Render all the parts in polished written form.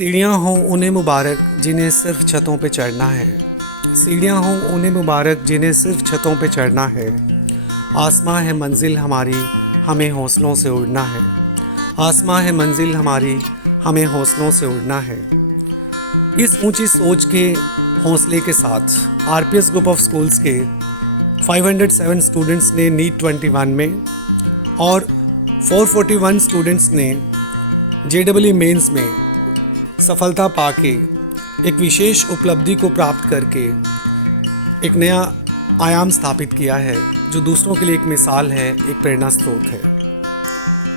सीढ़ियाँ हों उन्हें मुबारक जिन्हें सिर्फ छतों पे चढ़ना है। सीढ़ियाँ हों उन्हें मुबारक जिन्हें सिर्फ छतों पे चढ़ना है। आसमां है मंजिल हमारी, हमें हौसलों से उड़ना है। आसमां है मंजिल हमारी, हमें हौसलों से उड़ना है। इस ऊंची सोच के हौसले के साथ आरपीएस ग्रुप ऑफ स्कूल्स के 507 स्टूडेंट्स ने नीट 21 में और 441 स्टूडेंट्स ने जेईई मेंस में सफलता पाके एक विशेष उपलब्धि को प्राप्त करके एक नया आयाम स्थापित किया है, जो दूसरों के लिए एक मिसाल है, एक प्रेरणा स्रोत है।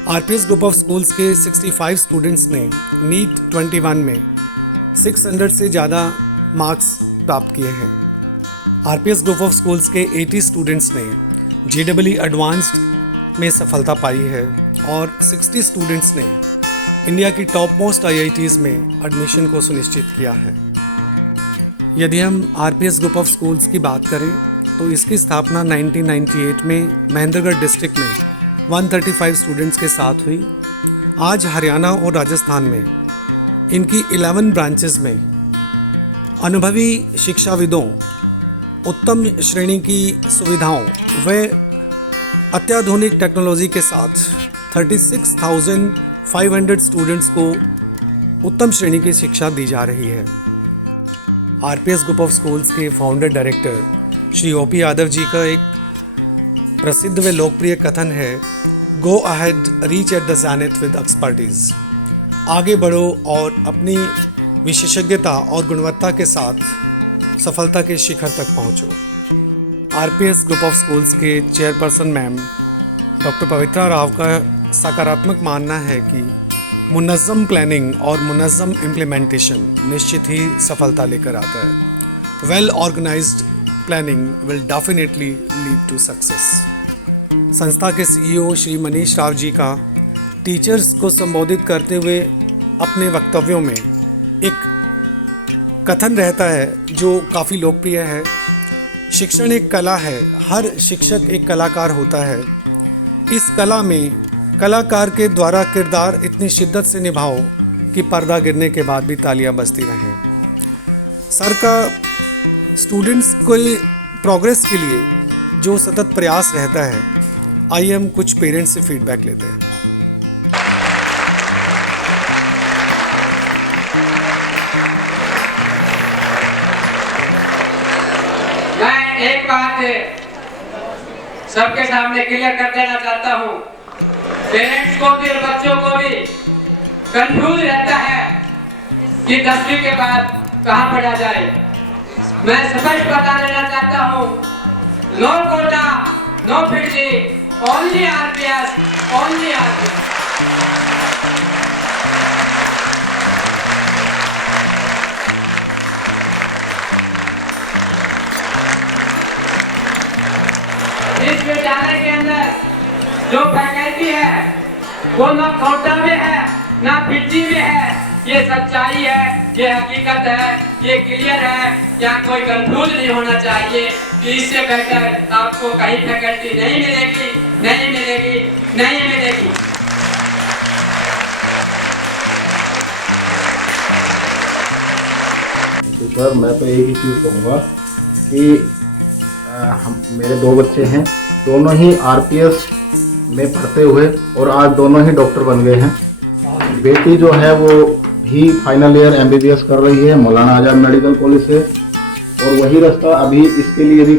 आरपीएस ग्रुप ऑफ स्कूल्स के 65 स्टूडेंट्स ने नीट 21 में 600 से ज़्यादा मार्क्स प्राप्त किए हैं। आरपीएस ग्रुप ऑफ स्कूल्स के 80 स्टूडेंट्स ने जेईई एडवांस्ड में सफलता पाई है और 60 स्टूडेंट्स ने इंडिया की टॉप मोस्ट आईआईटीज़ में एडमिशन को सुनिश्चित किया है। यदि हम आरपीएस ग्रुप ऑफ स्कूल्स की बात करें तो इसकी स्थापना 1998 में महेंद्रगढ़ डिस्ट्रिक्ट में 135 स्टूडेंट्स के साथ हुई। आज हरियाणा और राजस्थान में इनकी 11 ब्रांचेस में अनुभवी शिक्षाविदों, उत्तम श्रेणी की सुविधाओं व अत्याधुनिक टेक्नोलॉजी के साथ 36,500 स्टूडेंट्स को उत्तम श्रेणी की शिक्षा दी जा रही है। आरपीएस ग्रुप ऑफ स्कूल्स के founder director Shri OP Yadav ji का एक प्रसिद्ध व लोकप्रिय कथन है, go ahead reach at the zenith with expertise. आगे बढ़ो और अपनी विशेषज्ञता और गुणवत्ता के साथ सफलता के शिखर तक पहुंचो। आरपीएस ग्रुप ऑफ स्कूल्स के चेयरपर्सन मैम डॉक्टर पवित्रा राव का सकारात्मक मानना है कि मुनज़्ज़म प्लानिंग और मुनज़्ज़म इम्प्लीमेंटेशन निश्चित ही सफलता लेकर आता है। Well organised planning will definitely lead to success. संस्था के सीईओ श्री मनीष राव जी का टीचर्स को संबोधित करते हुए अपने वक्तव्यों में एक कथन रहता है जो काफ़ी लोकप्रिय है, शिक्षण एक कला है, हर शिक्षक एक कलाकार होता है। इस कला में कलाकार के द्वारा किरदार इतनी शिद्दत से निभाओ कि पर्दा गिरने के बाद भी तालियां बजती रहें। सर का स्टूडेंट्स को प्रोग्रेस के लिए जो सतत प्रयास रहता है, आइए हम कुछ पेरेंट्स से फीडबैक लेते हैं। मैं एक बात सबके सामने क्लियर कर देना चाहता हूँ, पेरेंट्स को भी और बच्चों को भी कंफ्यूज रहता है कि 10वीं के बाद कहाँ पढ़ा जाए। मैं स्पष्ट बता देना चाहता हूँ, नो कोटा, नो फिजी, ओनली आरपीएस, ओनली आरपीएस। इस विद्यालय के अंदर जो फैकल्टी है वो ना कोटा में है ना फिजी में है। ये सच्चाई है, ये हकीकत है, ये क्लियर है। यहाँ कोई कंफ्यूज नहीं होना चाहिए कि इससे बेहतर आपको कहीं फैकल्टी नहीं मिलेगी, नहीं मिलेगी, नहीं मिलेगी। तो सर मैं तो एक ही चीज़ कहूँगा कि मेरे 2 बच्चे हैं, दोनों ही आरपीएस में पढ़ते हुए और आज दोनों ही डॉक्टर बन गए हैं। बेटी जो है वो भी फाइनल ईयर एमबीबीएस कर रही है मौलाना आज़ाद मेडिकल कॉलेज से, और वही रास्ता अभी इसके लिए भी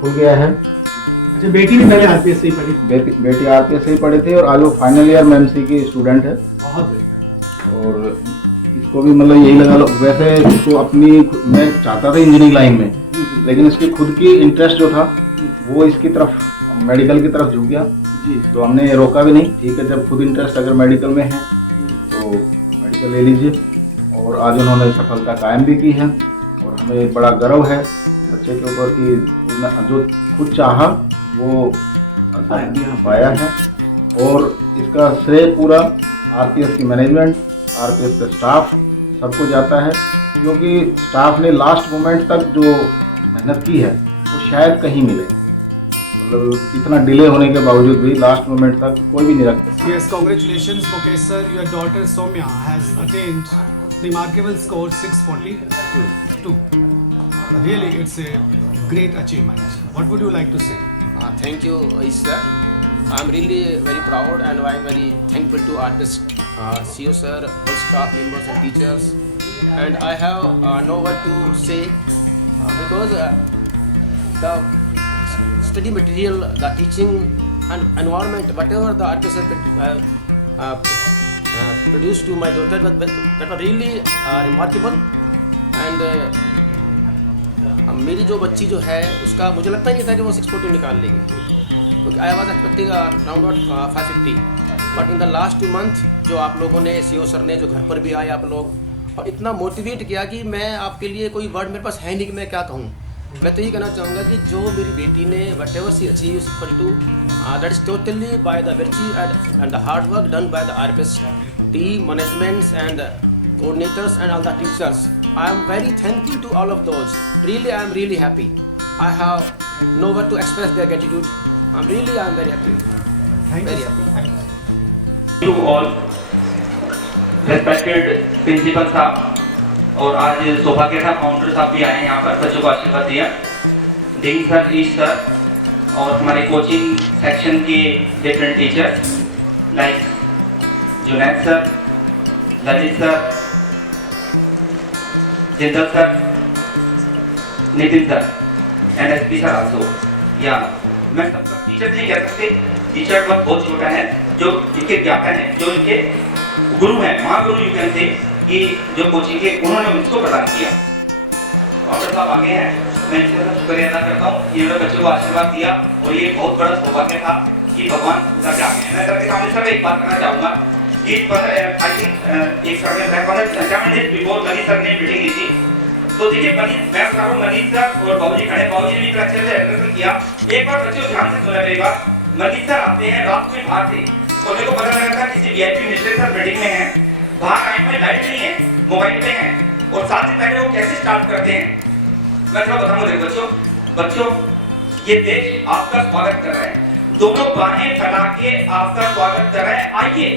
खुल गया है। अच्छा, बेटी भी पहले आरपीएस से ही पढ़ी? बेटी आरपीएस से ही पढ़ी थी और आज वो फाइनल ईयर में एमसी की स्टूडेंट है। बहुत बढ़िया। और इसको भी मतलब यही लगा लो, वैसे इसको अपनी मैं चाहता था इंजीनियरिंग लाइन में, लेकिन इसकी खुद की इंटरेस्ट जो था वो इसकी तरफ मेडिकल की तरफ झुक गया जी। तो हमने रोका भी नहीं, ठीक है, जब खुद इंटरेस्ट अगर मेडिकल में है तो मेडिकल ले लीजिए। और आज उन्होंने सफलता कायम भी की है और हमें बड़ा गर्व है बच्चे के ऊपर कि जो खुद चाहा वो पाया है। और इसका श्रेय पूरा आरपीएस की मैनेजमेंट, आरपीएस का स्टाफ सबको जाता है, क्योंकि स्टाफ ने लास्ट मोमेंट तक जो मेहनत की है वो शायद कहीं मिले। मतलब इतना डिले होने के बावजूद भी लास्ट मोमेंट तक कोई भी नहीं रखता। Yes, congratulations, Mukesh sir. Your daughter Soumya has attained Remarkable score 642. Really, it's a great achievement. What would you like to say? Thank you, sir. I'm really very proud and I'm very thankful to artist CEO sir, all staff members and teachers. And I have no word to say because the study material, the teaching and environment, whatever the artist have produced to my daughter, that was really remarkable. And मेरी जो बच्ची जो है उसका मुझे लगता ही नहीं था कि वो 642 निकाल लेगी, क्योंकि I was expecting around 550, but in the last 2 month जो आप लोगों ने सीओ सर ने जो घर पर भी आए आप लोग और इतना मोटिवेट किया कि मैं आपके लिए कोई वर्ड मेरे पास है नहीं कि मैं क्या कहूँ। मैं तो ये कहना चाहूँगा कि जो मेरी बेटी ने what ever see achieve that is totally by the virtue and the hard work done by the RPS team, managements and coordinators and all the teachers. I am very thankful to all of those. Really, I am really happy. I have no word to express their gratitude. I am very happy. Thank Very you. happy. Thank you. to all respected principal साहब और आज सौभाग्य था founder साहब भी आए हैं यहाँ पर बच्चों को आशीर्वाद दिया, डीन सर, ईश सर और हमारे कोचिंग सेक्शन के different teacher like Junaid sir, Lalit sir, Jindal sir, Nitin sir, NSP sir also. या मैं सबका टीचर नहीं कह सकते, टीचर वर्ग बहुत छोटा है, जो इनके ज्ञापन है, जो इनके गुरु हैं, महागुरु यू कैन से, कि जो कोचिंग के उन्होंने उनको प्रदान किया। डॉक्टर साहब आगे हैं, मैं इनका सब शुक्रिया अदा करता हूँ, इन्होंने बच्चों को आशीर्वाद दिया और ये बहुत बड़ा सौभाग्य था कि भगवान उधर के आगे हैं। मैं सबके सामने सब एक बात करना चाहूँगा कि आई थिंक एक समय बिफोर मनीष सर ने मीटिंग ली थी, तो देखिए मैं बता रहा हूँ मनीष सर और बाबूजी खड़े, बाबूजी ने भी अच्छे से एड्रेस किया। एक बार बच्चों ध्यान से सुना मेरी बात, मनीष सर आते हैं रात में बाहर से, तो मेरे को पता लगा था किसी वीआईपी मिनिस्टर सर मीटिंग में हैं, बाहर आए में लाइट नहीं है, मोबाइल पे हैं और साथ से पहले वो कैसे स्टार्ट करते हैं। मैं थोड़ा बताऊंगा देखो बच्चों ये देश आपका स्वागत कर रहा है, दोनों बाहें फैला के आपका स्वागत कर रहा है। आइए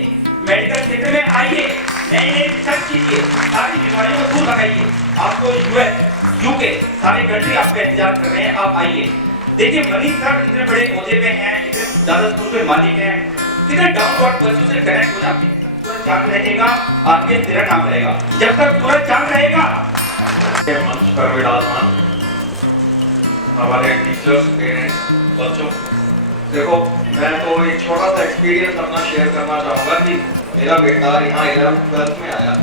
मेडिकल क्षेत्र में आइए, नई नई रिसर्च कीजिए, सारी बीमारियों को दूर भगाइए। आपको यूएस यूके सारे कंट्री आपका इंतजार कर रहे हैं, आप आइए। देखिए मनीष सर इतने बड़े ओहदे पे हैं, इतने ज्यादा स्कूल के मालिक हैं, कितने डाउन टू अर्थ बच्चों से कनेक्ट हो जाते हैं। सूरज चांद रहेगा आपके तेरा नाम रहेगा, जब तक सूरज चांद रहेगा। मंच पर विराजमान हमारे टीचर्स, पेरेंट्स, बच्चों, देखो मैं तो एक छोटा सा एक्सपीरियंस अपना शेयर करना चाहूँगा कि मेरा बेटा यहाँ 11th-12th में आया,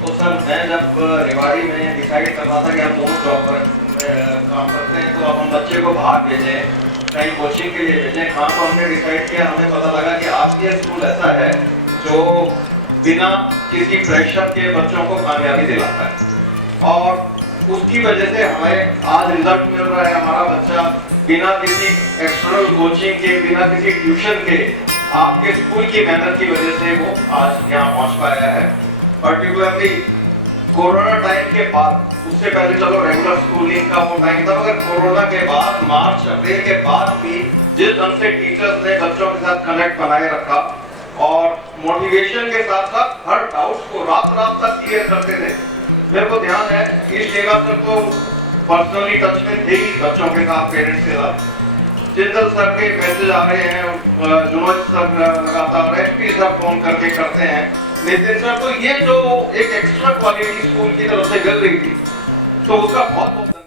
तो सर मैं जब रेवाड़ी में डिसाइड कर रहा था कि हम दोनों जॉब पर काम करते हैं, तो अब हम बच्चे को बाहर भेजें, कहीं कोचिंग के लिए भेजें, कहाँ तो हमने डिसाइड किया, हमें पता लगा कि आपके स्कूल ऐसा है जो बिना किसी प्रेशर के बच्चों को कामयाबी दिलाता है, और उसकी वजह से हमें आज रिजल्ट मिल रहा है। हमारा बच्चा बिना किसी एक्सटर्नल कोचिंग के, बिना किसी ट्यूशन के, आपके स्कूल की मेहनत की वजह से वो आज यहाँ पहुँच पाया है। पर्टिकुलरली कोरोना टाइम के बाद, उससे पहले चलो रेगुलर स्कूलिंग का वो टाइम था, मगर कोरोना के बाद मार्च अप्रैल के बाद भी जिस ढंग से टीचर्स ने बच्चों के साथ कनेक्ट बनाए रखा और मोटिवेशन के साथ साथ हर डाउट्स को रात तक क्लियर करते थे। मेरे को ध्यान है इस जगह पर तो पर्सनली टच में थे ही बच्चों के साथ, पेरेंट्स के साथ। जिंदल सर के मैसेज आ रहे हैं, जुनैद सर लगातार, एसपी सर फोन करके करते हैं, नितिन सर, तो ये जो एक एक्स्ट्रा क्वालिटी स्कूल की तरफ से मिल रही थी, तो उसका बहुत